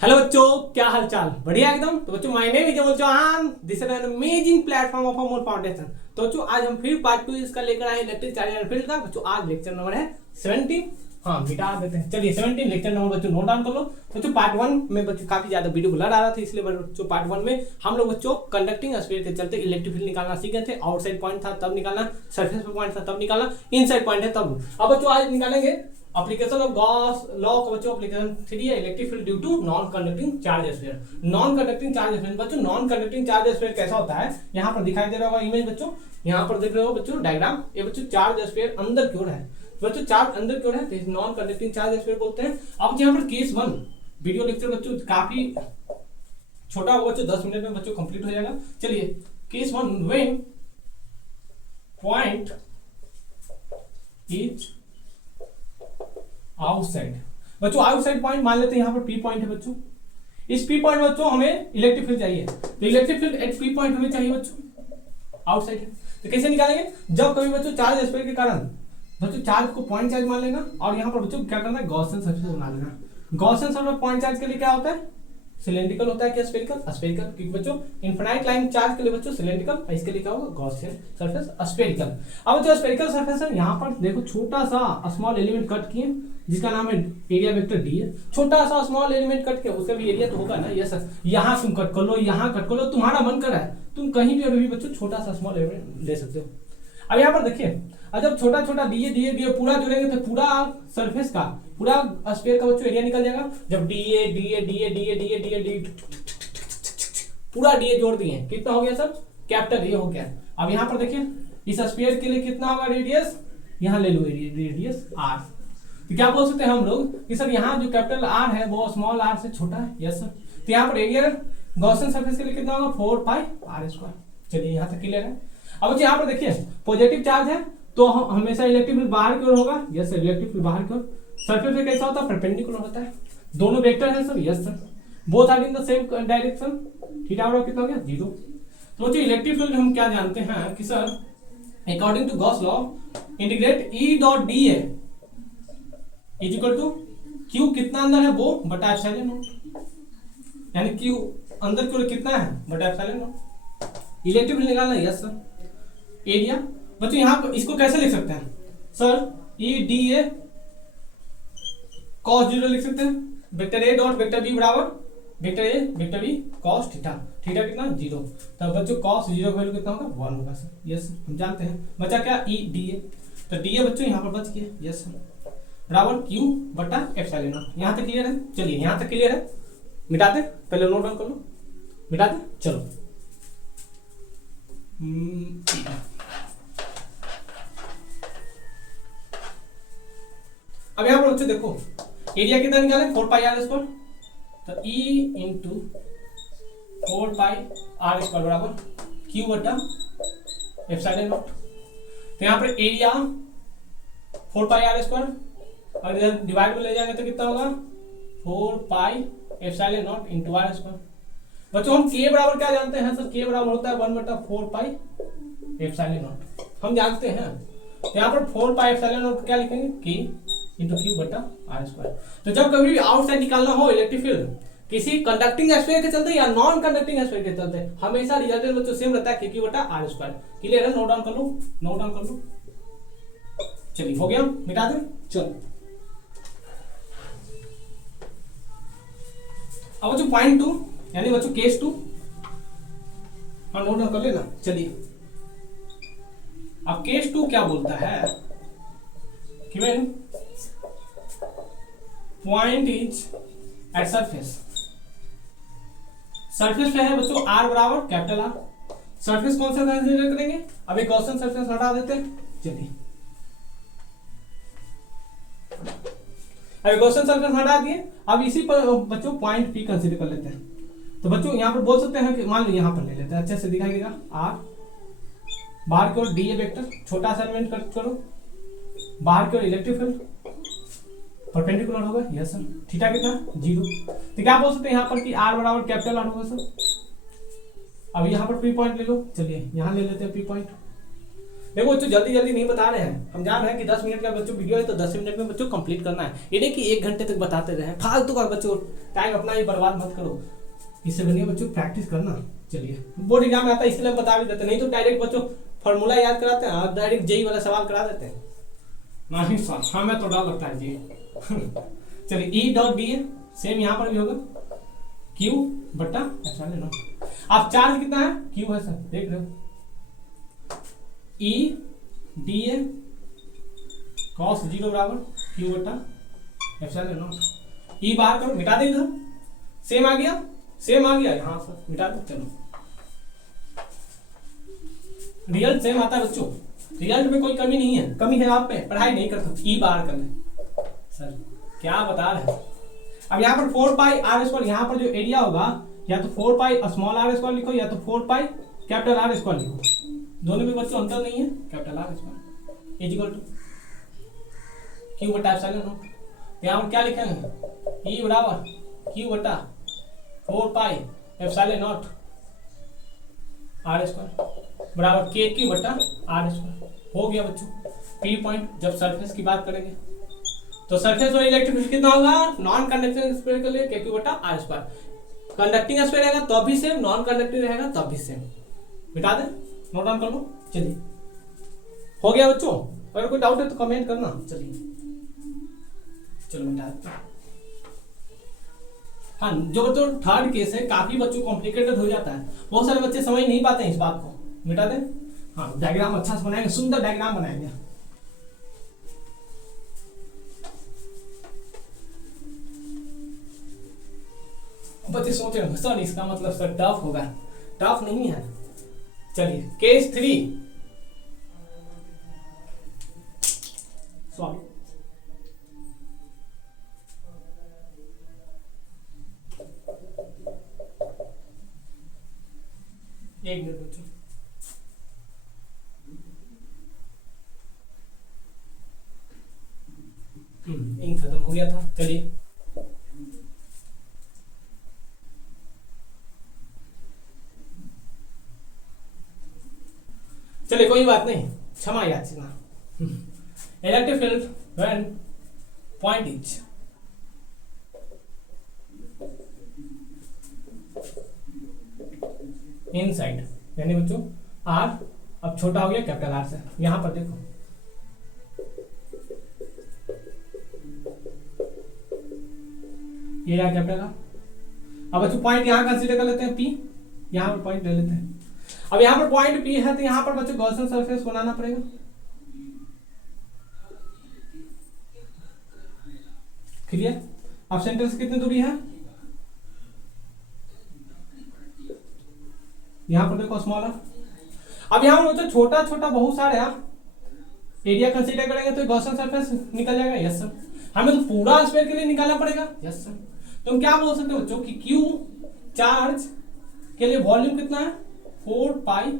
Hello बच्चों, क्या हाल चाल? बढ़िया एकदम। तो बच्चों, my name is Amol Chauhan. This is an amazing platform of more foundation. तो बच्चों, आज हम फिर पार्ट 2 इसका लेकर आए इलेक्ट्रिक चार्ज एंड फील्ड का। बच्चों, आज लेक्चर नंबर है 17। हाँ, मिटा देते हैं। चलिए 17 लेक्चर नंबर बच्चों नोट डाउन कर लो। बच्चों, पार्ट 1 में बच्चों काफी ज्यादा वीडियो ब्लर आ रहा था, इसलिए बच्चों पार्ट 1 में हम लोग बच्चों कंडक्टिंग स्फीयर के चलते इलेक्ट्रिक फील्ड निकालना सीख गए थे। आउटसाइड पॉइंट था तब निकालना, सरफेस पे पॉइंट था तब निकालना, इनसाइड पॉइंट है तब। अब बच्चों आज निकालेंगे एप्लीकेशन ऑफ गॉस लॉ का। बच्चों एप्लीकेशन 3 है, electric field due to non conducting charge sphere. Non conducting charge sphere बच्चों, नॉन कंडक्टिंग चार्ज स्फीयर कैसा होता है? यहाँ पर दिखाई दे रहा होगा इमेज बच्चों, यहाँ पर देख रहे हो बच्चों डायग्राम। ये बच्चों चार्ज स्फीयर अंदर की ओर है। बच्चों चार्ज अंदर की ओर है तो नॉन कंडक्टिंग चार्ज स्फीयर बोलते हैं। अब यहाँ पर केस 1 वीडियो लेक्चर बच्चों काफी छोटा होगा बच्चों, 10 मिनट में बच्चों कंप्लीट हो जाएगा। चलिए case 1, when point is outside. बच्चों आउटसाइड पॉइंट मान लेते हैं, यहाँ पर पी पॉइंट है बच्चों। इस पी पॉइंट बच्चों हमें इलेक्ट्रिक फील्ड चाहिए, तो electric field at P point हमें चाहिए बच्चों, आउटसाइड है। तो कैसे निकालेंगे? जब कभी बच्चों चार्ज स्फीयर के कारण बच्चों चार्ज को पॉइंट चार्ज मान लेना, और यहाँ पर बच्चों क्या करना है, गॉसियन सरफेस बना लेना। गॉसियन सरफेस पॉइंट चार्ज के लिए क्या होता है? सिलेंड्रिकल होता है क्या स्फेरिकल? स्फेरिकल, क्योंकि बच्चों इनफिनाइट लाइन चार्ज के लिए बच्चों सिलेंड्रिकल, इसके लिए क्या होगा? Gaussian surface spherical. अब जो स्फेरिकल सरफेस है, यहाँ पर देखो छोटा सा स्मॉल एलिमेंट कट किए जिसका नाम है एरिया वेक्टर डी है। छोटा सा स्मॉल एलिमेंट कट किया, उसका भी एरिया तो होगा ना। यस सर, यहाँ तुम कट कर लो, यहाँ कट कर लो, तुम्हारा मन कर रहा है, तुम कहीं भी अभी बच्चों छोटा सा स्मॉल एलिमेंट ले सकते हो। अब यहाँ पर देखिए, जब छोटा छोटा डीए डीए डीए पूरा जोड़ेंगे तो पूरा सरफेस का, पूरा स्फीयर का बच्चों एरिया निकल जाएगा। जब DA DA DA DA DA DA D पूरा डीए जोड़ दिए, कितना हो गया सर? कैपिटल ए हो गया। अब यहाँ पर देखिए, इस स्फीयर के लिए कितना होगा रेडियस? यहाँ ले लो रेडियस आर। तो क्या बोल सकते हैं हम लोग कि सर यहाँ जो कैपिटल आर है वो स्मॉल आर से छोटा है। Yes sir. तो यहाँ पर एरिया गॉसियन सरफेस के लिए कितना होगा? 4 पाई आर स्क्वायर। चलिए यहाँ तक क्लियर है। अब यहाँ पर देखिए, पॉजिटिव चार्ज है तो हमेशा इलेक्ट्रिक फील्ड बाहर की ओर होगा। यस सर, इलेक्ट्रिक फील्ड बाहर की ओर। सरफेस पे कैसा होता है? परपेंडिकुलर होता है। दोनों वेक्टर है sir. Yes sir, both are in the same direction. Theta बराबर कितना हो गया? 0। तो जो इलेक्ट्रिक फील्ड हम क्या जानते हैं कि sir according to Gauss law integrate E dot d है इज इक्वल टू क्यू, कितना अंदर है वो बटा एप्सिलॉन नॉट, यानी क्यू अंदर की ओर कितना है बटा एप्सिलॉन नॉट। इलेक्ट्रिक फील्ड निकालना है। Yes sir. एरिया बच्चों यहाँ पर इसको कैसे लिख सकते हैं sir? E D A cos 0 लिख सकते हैं। Vector A dot vector B बराबर vector A vector B cos theta. Theta कितना? 0। तब बच्चों कॉस 0 का वैल्यू कितना होगा? 1 होगा सर। यस हम जानते हैं। बचा क्या? ई डी ए। तो डी ए बच्चों यहाँ पर बच गया। यस सर, बराबर क्यू बटा एप्सिलॉन नॉट। यहाँ तक क्लियर है? चलिए यहाँ तक क्लियर है, मिटाते पहले नोट डाउन कर लो, मिटाते चलो। अब यहाँ पर बच्चों देखो, एरिया कितना निकाले? 4 पाई आर स्क्वायर। तो E into 4 pi R square बराबर क्यू बटा एप्सिलॉन नॉट। तो यहाँ पर एरिया 4 पाई आर स्क्वायर, अगर इधर डिवाइड में ले जाएंगे तो कितना होगा? 4 pi epsilon naught into r square. बच्चों हम के बराबर क्या जानते हैं सर? के बराबर होता है 1 बटा 4 पाई एप्सिलॉन नॉट, हम जानते हैं। तो यहाँ पर 4 पाई एप्सिलॉन नॉट क्या लिखेंगे? के इंटू क्यू बटा आर स्क्वायर। तो जब कभी भी आउटसाइड निकालना हो इलेक्ट्रिक फील्ड किसी कंडक्टिंग स्फीयर के चलते या नॉन कंडक्टिंग स्फीयर के चलते, हमेशा रिजल्टेंट बच्चों सेम रहता है, क्यू बटा आर स्क्वायर। क्लियर है? नोट डाउन कर लो, नोट डाउन कर लो। चलिए हो गया, मिटा दें चलो। अब बच्चों पॉइंट 2 यानी बच्चों केस 2 और नोट डाउन कर लेना। चलिए अब केस 2 क्या बोलता है कि when point is at surface, surface पे है बच्चों आर बराबर कैपिटल आर। सरफेस कौन सा कंसीडर करेंगे? अब एक गॉसियन सरफेस हटा देते हैं। चलिए अब गॉसियन सरफेस हटा दिए, अब इसी पर बच्चों पॉइंट पी कंसीडर कर लेते हैं। तो बच्चों यहाँ पर बोल सकते हैं कि मान लो यहाँ पर ले लेते हैं, अच्छे से दिखाइएगा। आर बाहर की ओर डी ए वेक्टर, छोटा सा एलिमेंट कट करो, बाहर की ओर इलेक्ट्रिक फील्ड परपेंडिकुलर होगा। Yes sir. थीटा कितना? 0। तो क्या बोल सकते हैं यहाँ पर कि आर बराबर कैपिटल आर होगा सर। अब यहाँ पर पी पॉइंट ले लो। चलिए यहाँ ले लेते हैं पी पॉइंट। देखो बच्चों जल्दी जल्दी नहीं बता रहे हैं, हम जान रहे हैं कि 10 मिनट का बच्चों वीडियो है तो 10 मिनट में बच्चों कंप्लीट करना है, ये नहीं कि 1 घंटे तक बताते रहे फालतू का। बच्चों टाइम अपना ही बर्बाद मत करो, इससे बढ़िया बच्चों प्रैक्टिस करना। चलिए बोर्ड एग्जाम में आता है इसलिए हम बता भी देते, नहीं तो डायरेक्ट बच्चों फॉर्मूला याद कराते हैं और डायरेक्ट जेई वाला सवाल करा देते हैं। नहीं सर हमें तो डर लगता है जी। चलिए ई डॉट डी सेम यहाँ पर भी होगा क्यू बटा एप्सिलॉन नॉट। अब चार्ज कितना है, क्यू है सर, देख रहे हो, ई डी ए कॉस 0 बराबर क्यू बटा एप्सिलॉन नॉट। ई बाहर करो, मिटा दे इधर, सेम आ गया, सेम आ गया, हाँ सर मिटा दो। चलो रिजल्ट सेम आता है बच्चों, रिजल्ट में कोई कमी नहीं है, कमी है आप पे पढ़ाई नहीं कर सकते। ई बाहर कर ले सर, क्या बता रहे हैं। अब यहाँ पर 4 पाई आर स्क्वायर, यहाँ पर जो एरिया होगा या तो 4 पाई स्मॉल आर स्क्वायर लिखो या तो 4 पाई कैपिटल आर स्क्वायर लिखो, दोनों में बच्चों अंतर नहीं है। Capital R square is equal to q बटा एप्सिलॉन नॉट। यहाँ पर क्या लिखेंगे, ई बराबर क्यू बटा 4 pi epsilon naught r square बराबर के क्यू बटा आर स्क्वायर। हो गया बच्चों पी पॉइंट। जब सरफेस की बात करेंगे तो सरफेस और इलेक्ट्रिक फील्ड कितना होगा, नॉन कंडक्टिंग स्फीयर के लिए के क्यू बटा आर स्क्वायर। कंडक्टिंग स्फीयर रहेगा तब भी सेम, नॉन कंडक्टिंग रहेगा तब भी सेम। मिटा दे, नोट डाउन कर लो। चलिए हो गया बच्चों, अगर कोई डाउट है तो कमेंट करना। चलिए चलो मिटा देते हैं। हाँ जो बच्चों थर्ड केस है काफी बच्चों कॉम्प्लिकेटेड हो जाता है, बहुत सारे बच्चे समझ नहीं पाते हैं इस बात को। मिटा दे, हाँ डायग्राम अच्छा से बनाएंगे, सुंदर डायग्राम बनाएंगे। बच्चे सोच रहे सर इसका मतलब सर टफ होगा, टफ नहीं है। चलिए केस 3 सॉरी एक मिनट बच्चों, इंक खत्म हो गया था। चलिए चलिए कोई बात नहीं, क्षमा याचना। Electric field when point is inside, यानी बच्चों आर अब छोटा हो गया कैपिटल आर से। यहां पर देखो ये रहा कैपिटल आर। अब बच्चों पॉइंट यहां कंसीडर कर लेते हैं पी, यहां पर पॉइंट ले लेते हैं। अब यहाँ पर पॉइंट पी है तो यहाँ पर बच्चों गॉसियन सरफेस बनाना पड़ेगा। क्लियर। अब सेंटर से कितनी दूरी है, यहाँ पर देखो स्मॉलर। अब यहाँ पर बच्चों छोटा छोटा बहुत सारे एरिया कंसीडर करेंगे तो गॉसियन सरफेस निकल जाएगा। Yes sir. हमें तो पूरा स्फीयर के लिए निकालना पड़ेगा। Yes sir. तो हम क्या बोल सकते हैं बच्चों कि क्यू चार्ज के लिए वॉल्यूम कितना है, 4 पाई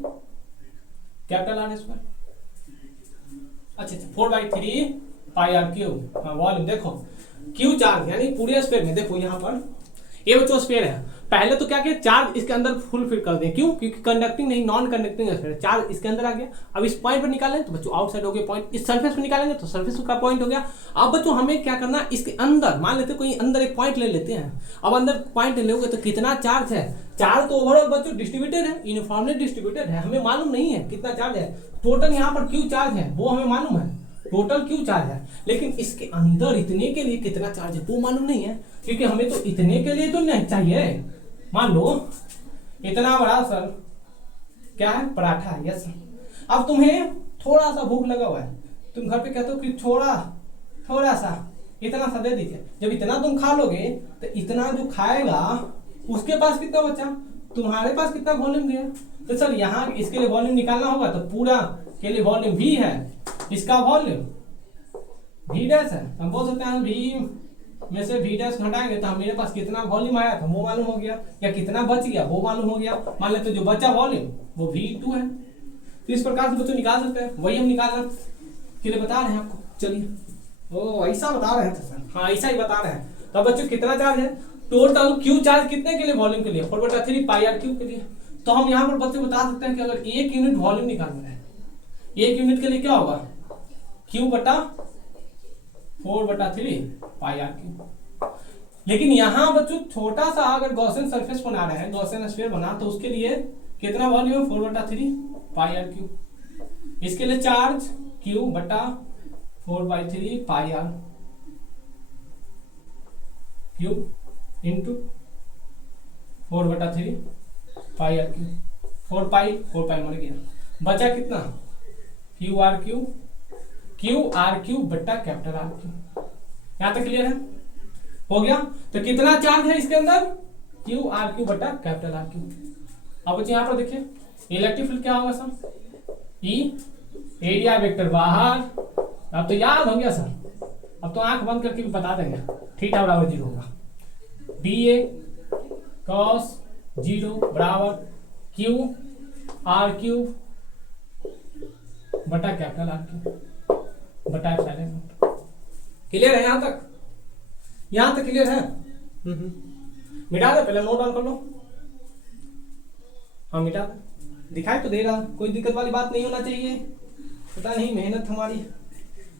कैपिटल आर स्क्वायर। अच्छा 4/3 पाई आर क्यूब। हाँ वॉल्यूम देखो क्यू चार्ज यानी पूरे स्फीयर में देखो यहाँ पर ये बच्चों स्फीयर है, पहले तो क्या किया चार्ज इसके अंदर फुल फिल कर दें। क्यों, क्योंकि कंडक्टिंग नहीं नॉन कंडक्टिंग स्फीयर, चार्ज इसके अंदर आ गया। अब इस पॉइंट पर निकालें तो बच्चों आउटसाइड हो गया पॉइंट, इस सरफेस पर निकालेंगे तो सरफेस का पॉइंट हो गया। अब बच्चों हमें क्या करना, इसके अंदर मान लेते कोई अंदर एक पॉइंट ले लेते हैं। अब अंदर पॉइंट लोगे तो कितना चार्ज है, चार्ज तो ओवरऑल बच्चों डिस्ट्रीब्यूटेड है, यूनिफॉर्मली डिस्ट्रीब्यूटेड है, हमें मालूम नहीं है कितना चार्ज है। टोटल यहाँ पर क्यू चार्ज है वो हमें मालूम है, टोटल क्यू चार्ज है, लेकिन इसके अंदर इतने के लिए कितना चार्ज है वो मालूम नहीं है, क्योंकि हमें तो इतने के लिए तो नहीं चाहिए। मान लो इतना बड़ा सर क्या है पराठा है। यस। अब तुम्हें थोड़ा सा भूख लगा हुआ है, तुम घर पे कहते हो कि थोड़ा सा इतना सा दे दीजिए। जब इतना तुम खा लोगे तो इतना जो खाएगा उसके पास कितना बचा, तुम्हारे पास कितना वॉल्यूम गया। तो सर यहाँ इसके लिए वॉल्यूम निकालना होगा तो पूरा के लिए वॉल्यूम v है, इसका वॉल्यूम v डैश है। हम बोल सकते हैं v में से v डैश घटाएंगे तो मेरे पास कितना वॉल्यूम आया था वो मालूम हो गया, या कितना बच गया वो मालूम हो गया। मान लेते जो बचा वॉल्यूम वो v2 है। तो इस प्रकार से बच्चों निकाल सकते हैं, वही हम निकालना के लिए बता रहे हैं आपको। चलिए ओ ऐसा बता रहे हैं सर, हाँ ऐसा ही बता रहे हैं। तो बच्चों कितना चार्ज है, टोटल क्यू चार्ज कितने के लिए, वॉल्यूम के लिए 4/3 पाई आर क्यूब के लिए। तो हम यहाँ पर बच्चों बता सकते हैं कि अगर 1 यूनिट वॉल्यूम निकालना है, एक यूनिट के लिए क्या होगा, क्यू बटा 4/3 पाई आर क्यू। लेकिन यहाँ बच्चों छोटा सा अगर गॉसियन सरफेस बना रहे हैं, गॉसियन स्फीयर बना, तो उसके लिए कितना वॉल्यूम है, 4/3 पाई आर क्यू। इसके लिए चार्ज क्यू बटा 4/3 pi R Q into 4/3 pi R cube. 4 pi मर गया, बचा कितना, क्यू आर क्यू बट्टा कैपिटल आर क्यू। यहां तक क्लियर है, हो गया। तो कितना चार्ज है इसके अंदर, क्यू आर क्यू बट्टा कैपिटल आर क्यू। अब बच्चे यहां पर देखिए इलेक्ट्रिक फील्ड क्या होगा सर, ई एरिया वेक्टर बाहर। अब तो याद हो गया सर, अब तो आंख बंद करके भी बता देंगे, थीटा बराबर 0 होगा, बी ए कॉस 0 बराबर क्यू आर क्यू बटा कैपिटल आर क्यू बटा एप्सिलॉन नॉट। क्लियर है यहां तक, क्लियर है। मिटा दे, पहले नोट डाउन कर लो। हाँ मिटा दे, दिखाई तो दे रहा, कोई दिक्कत वाली बात नहीं होना चाहिए। पता नहीं मेहनत हमारी,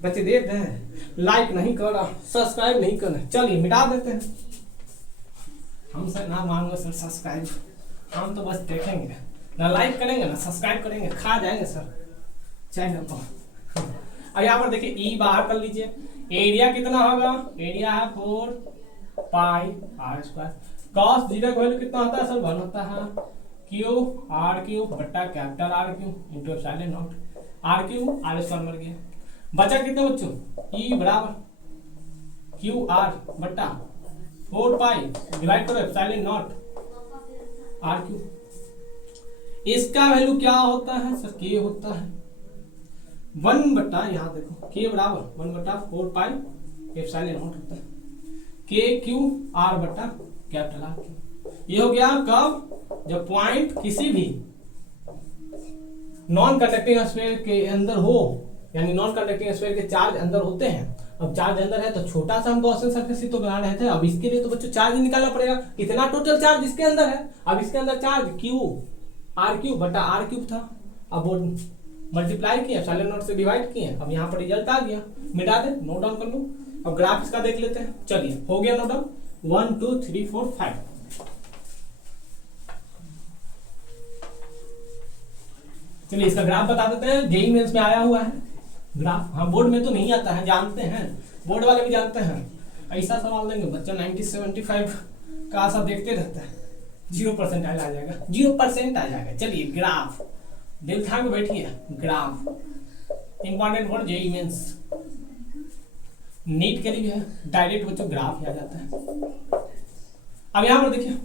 बच्चे देख रहे हैं, लाइक नहीं कर रहा, सब्सक्राइब नहीं कर रहे। चलिए मिटा देते हैं। हम सर ना मांगो सर सब्सक्राइब, हम तो बस देखेंगे, ना लाइक करेंगे ना सब्सक्राइब करेंगे, खा जाएंगे सर चैनल को। अब यहाँ पर देखिए ई बाहर कर लीजिए, एरिया कितना होगा, एरिया है 4 पाई आर स्क्वायर। कॉस 0 का वैल्यू कितना होता है सर, 1 होता है, क्यू आर क्यू बट्टा capital R Q into epsilon naught. R q r square मर गया, बचा कितना बच्चों, ई बराबर क्यू आर बट्टा 4 पाई डिवाइड करो एप्सिलॉन नॉट आर क्यू। इसका वैल्यू क्या होता है सर, के होता है 1 बट्टा, यहाँ देखो के बराबर 1 बट्टा 4 पाई एप्सिलॉन नॉट होता है, के क्यू आर बट्टा कैपिटल आर क्यू। ये हो गया कब, जब पॉइंट किसी भी नॉन कंडक्टिंग स्फीयर के अंदर हो, यानी नॉन कंडक्टिंग स्फीयर के चार्ज अंदर होते हैं। अब चार्ज अंदर है तो छोटा सा हम गॉसियन सरफेस ही तो बना रहे थे। अब इसके लिए तो बच्चों चार्ज निकालना पड़ेगा, कितना टोटल चार्ज इसके अंदर है। अब इसके अंदर चार्ज क्यू आर क्यू बटा आर क्यूब था, अब वो मल्टीप्लाई किए एप्सिलॉन नॉट से डिवाइड किए, अब यहाँ पर रिजल्ट आ गया। मिटा दे, नोट डाउन कर लो। अब ग्राफ इसका देख लेते हैं, चलिए हो गया नोट डाउन, 1 2 3 4 5। चलिए इसका ग्राफ बता देते हैं, जेईई मेंस में आया हुआ है ग्राफ। हाँ बोर्ड में तो नहीं आता है, जानते हैं, बोर्ड वाले भी जानते हैं। ऐसा सवाल देंगे बच्चा 90-75 का आशा देखते रहता है, 0% आ जाएगा, 0% आ जाएगा। चलिए ग्राफ दिल था के बैठिए, graph important word JEE mains NEET के लिए है, डायरेक्ट बच्चों ग्राफ ही आ जाता है। अब यहाँ पर देखिए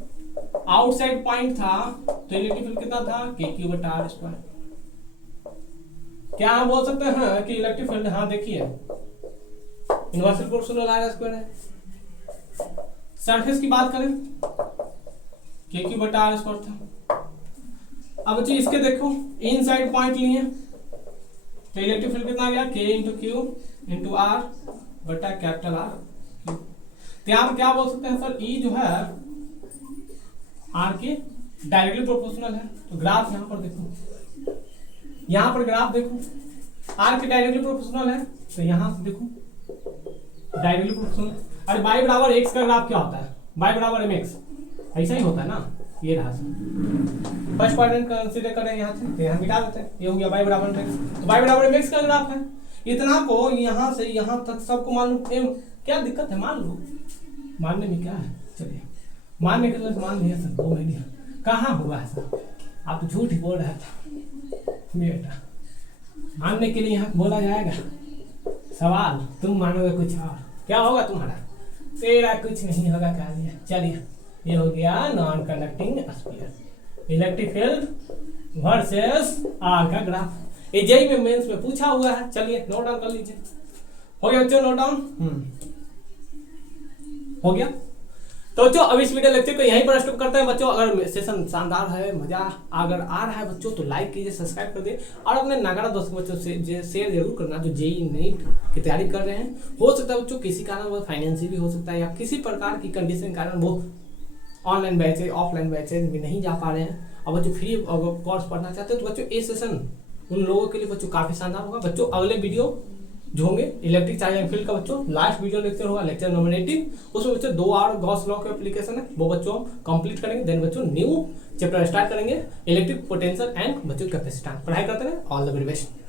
आउटसाइड पॉइंट था तो इलेक्ट्रिक फील्ड कितना था, के क्यू बटा आर स्क्वायर। क्या हम बोल सकते हैं कि इलेक्ट्रिक फील्ड, हाँ देखिए इनवर्सली प्रोपोर्शनल आर स्क्वायर है। सरफेस की बात करें के क्यू बटा आर स्क्वायर था। अब बच्चे इसके देखो इनसाइड पॉइंट लिए तो इलेक्ट्रिक फील्ड कितना आ गया, के इंटू क्यू इंटू आर बटा कैपिटल आर क्यू। तो यहाँ पर क्या बोल सकते हैं सर, ई जो है आर के डायरेक्टली प्रोपोर्शनल है। तो ग्राफ यहाँ पर देखो, यहाँ पर ग्राफ देखो आर के डायरेक्टली प्रोपोर्शनल है, तो यहाँ से देखो डायरेक्टली प्रोपोर्शनल। अरे बाई बराबर एक्स का ग्राफ क्या होता है, बाई बराबर एम एक्स, ऐसा ही होता है ना। ये रहा फर्स्ट क्वाड्रेंट कंसीडर करें यहाँ से, तो यहाँ मिटा देते हैं, ये हो गया बाई बराबर एम एक्स। तो बाई बराबर एम एक्स का ग्राफ है। इतना को यहाँ से यहाँ तक सबको मान लो, एम क्या दिक्कत है, मान लो, मानने में क्या है। चलिए मानने के लिए मान लिया सर, 2 महीने कहाँ हुआ है सर, आप झूठ ही बोल रहा था बेटा। मानने के लिए यहाँ बोला जाएगा सवाल, तुम मानोगे कुछ और, क्या होगा तुम्हारा, तेरा कुछ नहीं होगा कह दिया। चलिए ये हो गया non conducting sphere electric field versus r का ग्राफ। ये जेईई में मेंस में पूछा हुआ है। चलिए नोट डाउन कर लीजिए, हो गया बच्चों नोट डाउन, हो गया। तो बच्चों अब इस वीडियो लेक्चर को यहीं पर स्टॉप करते हैं बच्चों। अगर सेशन शानदार है, मजा अगर आ रहा है बच्चों तो लाइक कीजिए, सब्सक्राइब कर दिए और अपने नगाड़ा दोस्तों बच्चों से शेयर जरूर करना जो जेईई नीट की तैयारी कर रहे हैं। हो सकता है बच्चों किसी कारण वो फाइनेंशियल भी हो सकता है या किसी प्रकार की कंडीशन के कारण वो ऑनलाइन बैचेज ऑफलाइन बैचेज में नहीं जा पा रहे हैं। और बच्चों फ्री कोर्स पढ़ना चाहते हैं तो बच्चों ए सेशन उन लोगों के लिए बच्चों काफी शानदार होगा। बच्चों अगले वीडियो जो होंगे इलेक्ट्रिक चार्ज एंड फील्ड का बच्चों लास्ट वीडियो लेक्चर होगा, लेक्चर नंबर 18। उसमें बच्चों 2 और गॉस लॉ के एप्लीकेशन है, वो बच्चों कंप्लीट करेंगे। देन बच्चों न्यू चैप्टर स्टार्ट करेंगे इलेक्ट्रिक पोटेंशियल एंड बच्चों कैपेसिटेंस। पढ़ाई करते रहे। All the very best.